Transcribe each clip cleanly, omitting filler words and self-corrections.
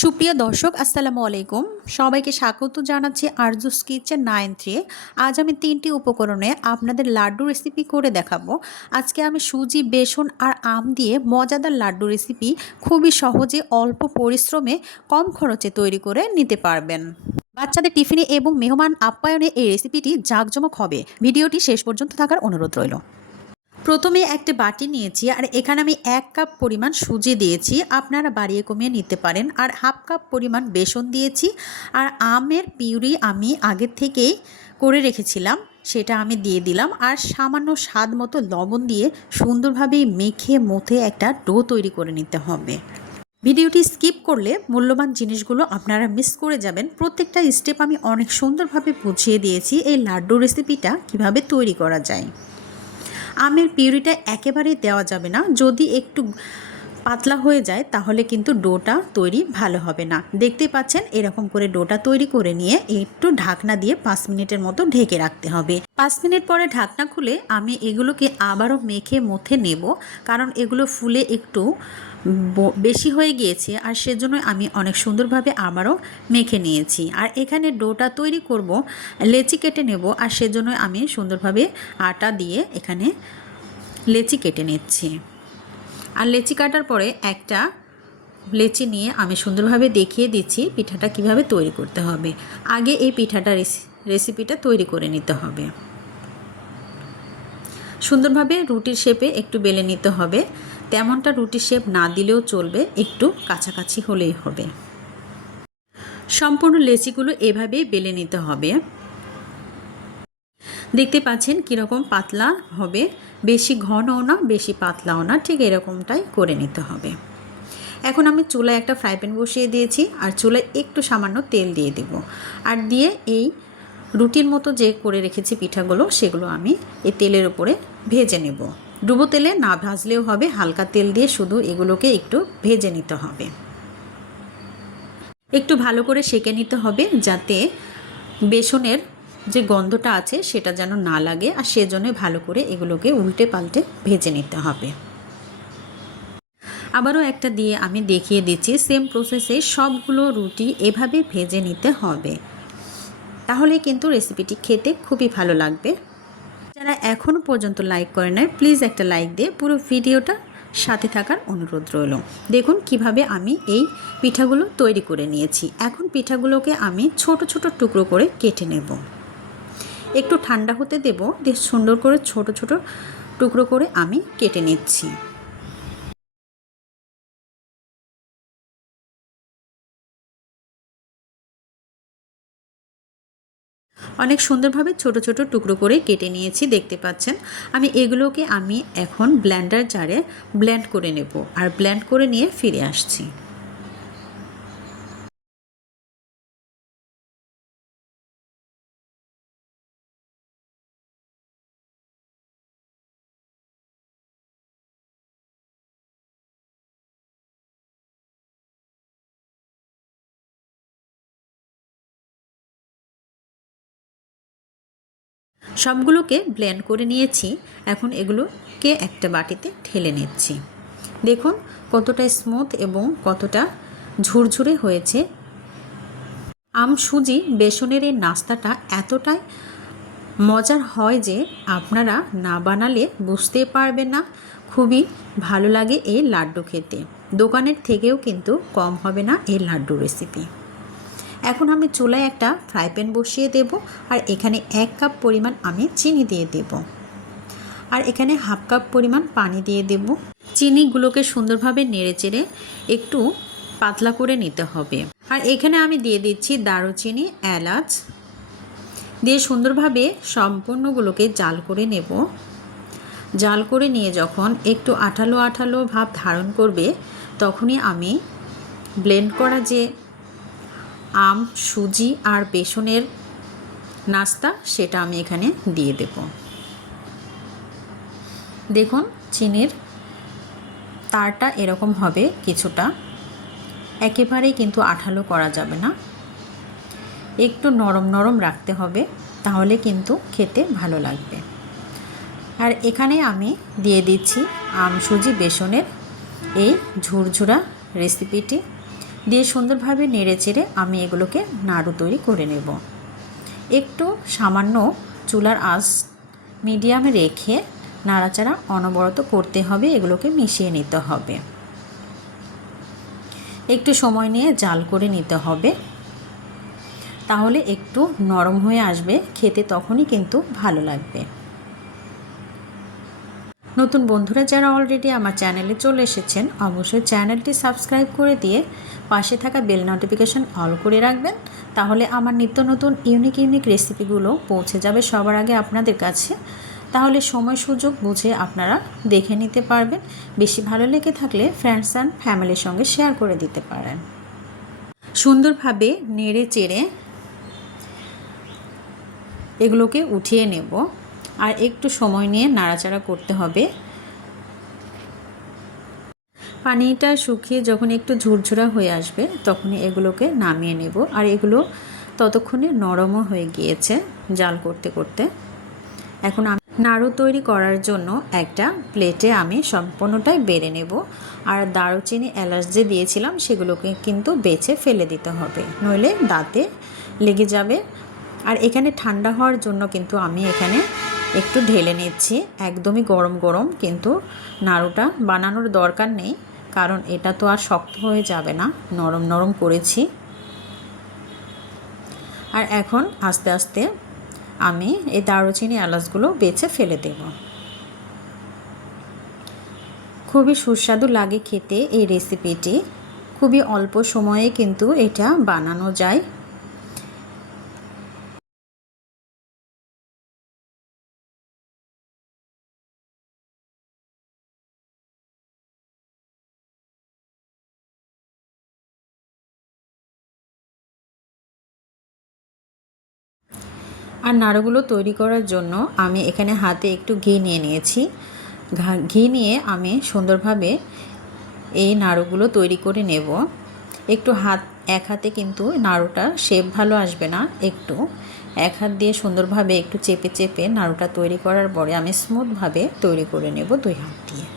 সুপ্রিয় দর্শক আসসালামু আলাইকুম। সবাইকে স্বাগত জানাচ্ছি আরজুস কিচেন 9-3। আজ আমি 3টি উপকরণে আপনাদের লাড্ডু রেসিপি করে দেখাবো। আজকে আমি সুজি, বেসন আর আম দিয়ে মজাদার লাড্ডু রেসিপি খুবই সহজে অল্প পরিশ্রমে কম খরচে তৈরি করে নিতে পারবেন। বাচ্চাদের টিফিনে এবং মেহমান আপ্যায়নে এই রেসিপিটি জাঁকজমক হবে। ভিডিওটি শেষ পর্যন্ত থাকার অনুরোধ রইল। প্রথমে একটা বাটি নিয়েছি আর এখানে আমি 1 কাপ পরিমাণ সুজি দিয়েছি, আপনারা বাড়িয়ে কমিয়ে নিতে পারেন। আর হাফ কাপ পরিমাণ বেসন দিয়েছি। আর আমের পিউরি আমি আগের থেকেই করে রেখেছিলাম, সেটা আমি দিয়ে দিলাম। আর সামান্য স্বাদ মতো লবণ দিয়ে সুন্দরভাবে মেখে মুথে একটা ডো তৈরি করে নিতে হবে। ভিডিওটি স্কিপ করলে মূল্যবান জিনিসগুলো আপনারা মিস করে যাবেন। প্রত্যেকটা স্টেপ আমি অনেক সুন্দরভাবে বুঝিয়ে দিয়েছি এই লাড্ডু রেসিপিটা কিভাবে তৈরি করা যায়। আমের পিউরিটা একেবারেই দেওয়া যাবে না, যদি একটু পাতলা হয়ে যায় তাহলে কিন্তু ডোটা তৈরি ভালো হবে না। দেখতে পাচ্ছেন এরকম করে ডোটা তৈরি করে নিয়ে একটু ঢাকনা দিয়ে 5 মিনিটের মতো ঢেকে রাখতে হবে। 5 মিনিট পরে ঢাকনা খুলে আমি এগুলোকে আবারও মেখে মুথে নেব, কারণ এগুলো ফুলে একটু বেশি হয়ে গিয়েছে আর সেজন্য আমি অনেক সুন্দরভাবে আবারও মেখে নিয়েছি। আর এখানে ডোটা তৈরি করব, লেচি কেটে নেব, আর সেজন্য আমি সুন্দরভাবে আটা দিয়ে এখানে লেচি কেটে নিচ্ছি। আর লেচি কাটার পরে একটা লেচি নিয়ে আমি সুন্দরভাবে দেখিয়ে দিচ্ছি পিঠাটা কিভাবে তৈরি করতে হবে। আগে এই পিঠাটা রেসিপিটা তৈরি করে নিতে হবে। সুন্দরভাবে রুটির শেপে একটু বেলে নিতে হবে। তেমনটা রুটির শেপ না দিলেও চলবে, একটু কাছাকাছি হলেই হবে। সম্পূর্ণ লেচিগুলো এভাবেই বেলে নিতে হবে। দেখতে পাচ্ছেন কীরকম পাতলা হবে, বেশি ঘনও না বেশি পাতলাও না, ঠিক এরকমটাই করে নিতে হবে। এখন আমি চুলায় একটা ফ্রাই প্যান বসিয়ে দিয়েছি আর চুলায় একটু সামান্য তেল দিয়ে দেব। আর দিয়ে এই রুটির মতো যে করে রেখেছি পিঠাগুলো, সেগুলো আমি এই তেলের উপরে ভেজে নেব। ডুবো তেলে না ভাজলেও হবে, হালকা তেল দিয়ে শুধু এগুলোকে একটু ভেজে নিতে হবে। একটু ভালো করে সেঁকে নিতে হবে যাতে বেসনের যে গন্ধটা আছে সেটা যেন না লাগে, আর সেজন্য ভালো করে এগুলোকে উল্টে পাল্টে ভেজে নিতে হবে। আবারও একটা দিয়ে আমি দেখিয়ে দিচ্ছি, সেম প্রসেসে সবগুলো রুটি এভাবে ভেজে নিতে হবে, তাহলে কিন্তু রেসিপিটি খেতে খুবই ভালো লাগবে। যারা এখনও পর্যন্ত লাইক করে নাই, প্লিজ একটা লাইক দিয়ে পুরো ভিডিওটা সাথে থাকার অনুরোধ রইল। দেখুন কিভাবে আমি এই পিঠাগুলো তৈরি করে নিয়েছি। এখন পিঠাগুলোকে আমি ছোট ছোট টুকরো করে কেটে নেব। একটু ঠান্ডা হতে দেব, দিয়ে সুন্দর করে ছোট ছোট টুকরো করে আমি কেটে নিচ্ছি। অনেক সুন্দরভাবে ছোট ছোট টুকরো করে কেটে নিয়েছি, দেখতে পাচ্ছেন। এগুলোকে আমি এখন ব্লেন্ডার জারে ব্লেন্ড করে নেব, আর ব্লেন্ড করে নিয়ে ফিরে আসছি। সবগুলোকে ব্লেন্ড করে নিয়েছি। এখন এগুলোকে একটা বাটিতে ঢেলে নিচ্ছি। দেখুন কতটা স্মুথ এবং কতটা ঝুরঝুরে হয়েছে। আম সুজি বেসনের এই নাস্তাটা এতটাই মজার হয় যে আপনারা না বানালে বুঝতে পারবেন না। খুবই ভালো লাগে এই লাড্ডু খেতে, দোকানের থেকেও কিন্তু কম হবে না এই লাড্ডু রেসিপি। এখন আমি চুলায় একটা ফ্রাই প্যান বসিয়ে দেব, আর এখানে 1 কাপ পরিমাণ আমি চিনি দিয়ে দেব, আর এখানে হাফ কাপ পরিমাণ পানি দিয়ে দেব। চিনিগুলোকে সুন্দরভাবে নেড়েচেড়ে একটু পাতলা করে নিতে হবে। আর এখানে আমি দিয়ে দিচ্ছি দারুচিনি, এলাচ দিয়ে সুন্দরভাবে সম্পূর্ণগুলোকে জাল করে নেব। জাল করে নিয়ে যখন একটু আঠালো আঠালো ভাব ধারণ করবে, তখনই আমি ব্লেন্ড করা যে আম, সুজি আর বেসনের নাস্তা সেটা আমি এখানে দিয়ে দেব। দেখুন চিনির তারটা এরকম হবে কিছুটা, একেবারেই কিন্তু আঠালো করা যাবে না, একটু নরম নরম রাখতে হবে, তাহলে কিন্তু খেতে ভালো লাগবে। আর এখানে আমি দিয়ে দিচ্ছি আম সুজি বেসনের এই ঝুরঝুরা রেসিপিটি। দিয়ে সুন্দরভাবে নেড়েচেড়ে আমি এগুলোকে নাড়ু তৈরি করে নেব। একটু সামান্য চুলার আঁচ মিডিয়ামে রেখে নাড়াচাড়া অনবরত করতে হবে, এগুলোকে মিশিয়ে নিতে হবে। একটু সময় নিয়ে জাল করে নিতে হবে, তাহলে একটু নরম হয়ে আসবে, খেতে তখনই কিন্তু ভালো লাগবে। নতুন বন্ধুরা যারা অলরেডি আমার চ্যানেলে চলে এসেছেন, অবশ্যই চ্যানেলটি সাবস্ক্রাইব করে দিয়ে পাশে থাকা বেল নোটিফিকেশন অল করে রাখবেন, তাহলে আমার নিত্য নতুন ইউনিক রেসিপিগুলো পৌঁছে যাবে সবার আগে আপনাদের কাছে। তাহলে সময় সুযোগ বুঝে আপনারা দেখে নিতে পারবেন। বেশি ভালো লেগে থাকলে ফ্রেন্ডস অ্যান্ড ফ্যামিলির সঙ্গে শেয়ার করে দিতে পারেন। সুন্দরভাবে নেড়ে চেড়ে এগুলোকে উঠিয়ে নেব, আর একটু সময় নিয়ে নাড়াচাড়া করতে হবে। পানিটা শুকিয়ে যখন একটু ঝুরঝুরা হয়ে আসবে তখনই এগুলোকে নামিয়ে নেব। আর এগুলো ততক্ষণে নরমও হয়ে গিয়েছে জাল করতে করতে। এখন আমি নাড়ু তৈরি করার জন্য একটা প্লেটে আমি সম্পূর্ণটাই বেড়ে নেব। আর দারুচিনি এলাচ যে দিয়েছিলাম সেগুলোকে কিন্তু বেছে ফেলে দিতে হবে, নইলে দাঁতে লেগে যাবে। আর এখানে ঠান্ডা হওয়ার জন্য কিন্তু আমি এখানে একটু ঢেলে নিচ্ছি। একদমই গরম গরম কিন্তু নাড়ুটা বানানোর দরকার নেই, কারণ এটা তো আর শক্ত হয়ে যাবে না, নরম নরম করেছি। আর এখন আস্তে আস্তে আমি এই দারুচিনি এলাচগুলো বেছে ফেলে দেব। খুবই সুস্বাদু লাগে খেতে এই রেসিপিটি, খুবই অল্প সময়ে কিন্তু এটা বানানো যায়। আর নাড়ুগুলো তৈরি করার জন্য আমি এখানে হাতে একটু ঘি নিয়ে নিয়েছি। ঘি নিয়ে আমি সুন্দরভাবে এই নাড়ুগুলো তৈরি করে নেব। একটু এক হাতে কিন্তু নাড়ুটা শেপ ভালো আসবে না, একটু এক হাত দিয়ে সুন্দরভাবে একটু চেপে চেপে নাড়ুটা তৈরি করার পরে আমি স্মুথভাবে তৈরি করে নেব 2 হাত দিয়ে।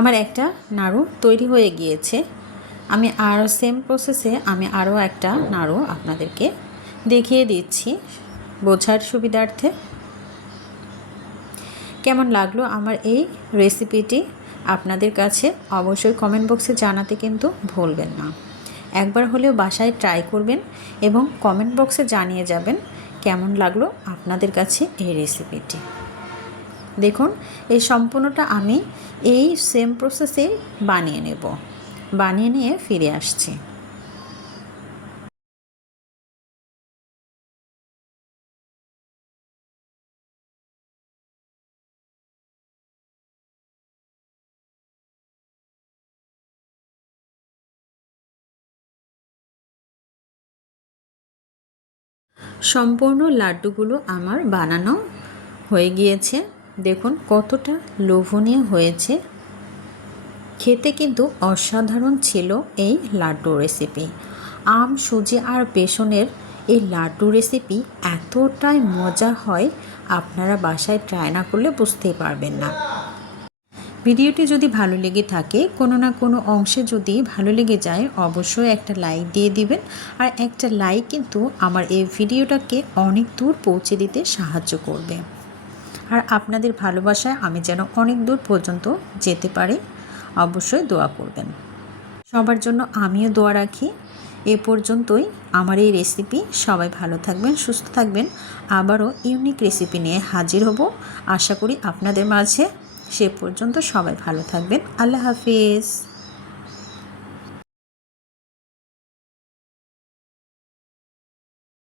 আমার একটা নাড়ু তৈরি হয়ে গিয়েছে। আমি আরও সেম প্রসেসে আমি আরও একটা নাড়ু আপনাদেরকে দেখিয়ে দিচ্ছি বোঝার সুবিধার্থে। কেমন লাগলো আমার এই রেসিপিটি আপনাদের কাছে অবশ্যই কমেন্ট বক্সে জানাতে কিন্তু ভুলবেন না। একবার হলেও বাসায় ট্রাই করবেন এবং কমেন্ট বক্সে জানিয়ে যাবেন কেমন লাগলো আপনাদের কাছে এই রেসিপিটি। দেখুন এই সম্পূর্ণটা আমি এই সেম প্রসেসে বানিয়ে নেব, বানিয়ে নিয়ে ফিরে আসছি। সম্পূর্ণ লাড্ডুগুলো আমার বানানো হয়ে গিয়েছে। দেখুন কতটা লোভনীয় হয়েছে, খেতে কিন্তু অসাধারণ ছিল এই লাড্ডু রেসিপি। আম, সুজি আর বেসনের এই লাড্ডু রেসিপি এতটাই মজা হয়, আপনারা বাসায় ট্রাই না করলে বুঝতেই পারবেন না। ভিডিওটি যদি ভালো লেগে থাকে, কোনো না কোনো অংশে যদি ভালো লেগে যায়, অবশ্যই একটা লাইক দিয়ে দিবেন। আর একটা লাইক কিন্তু আমার এই ভিডিওটাকে অনেক দূর পৌঁছে দিতে সাহায্য করবে। আর আপনাদের ভালোবাসায় আমি যেন অনেক দূর পর্যন্ত যেতে পারি, অবশ্যই দোয়া করবেন। সবার জন্য আমিও দোয়া রাখি। এ পর্যন্তই আমার এই রেসিপি। সবাই ভালো থাকবেন, সুস্থ থাকবেন। আবারও ইউনিক রেসিপি নিয়ে হাজির হব আশা করি আপনাদের মাঝে। সে পর্যন্ত সবাই ভালো থাকবেন। আল্লাহ হাফিজ।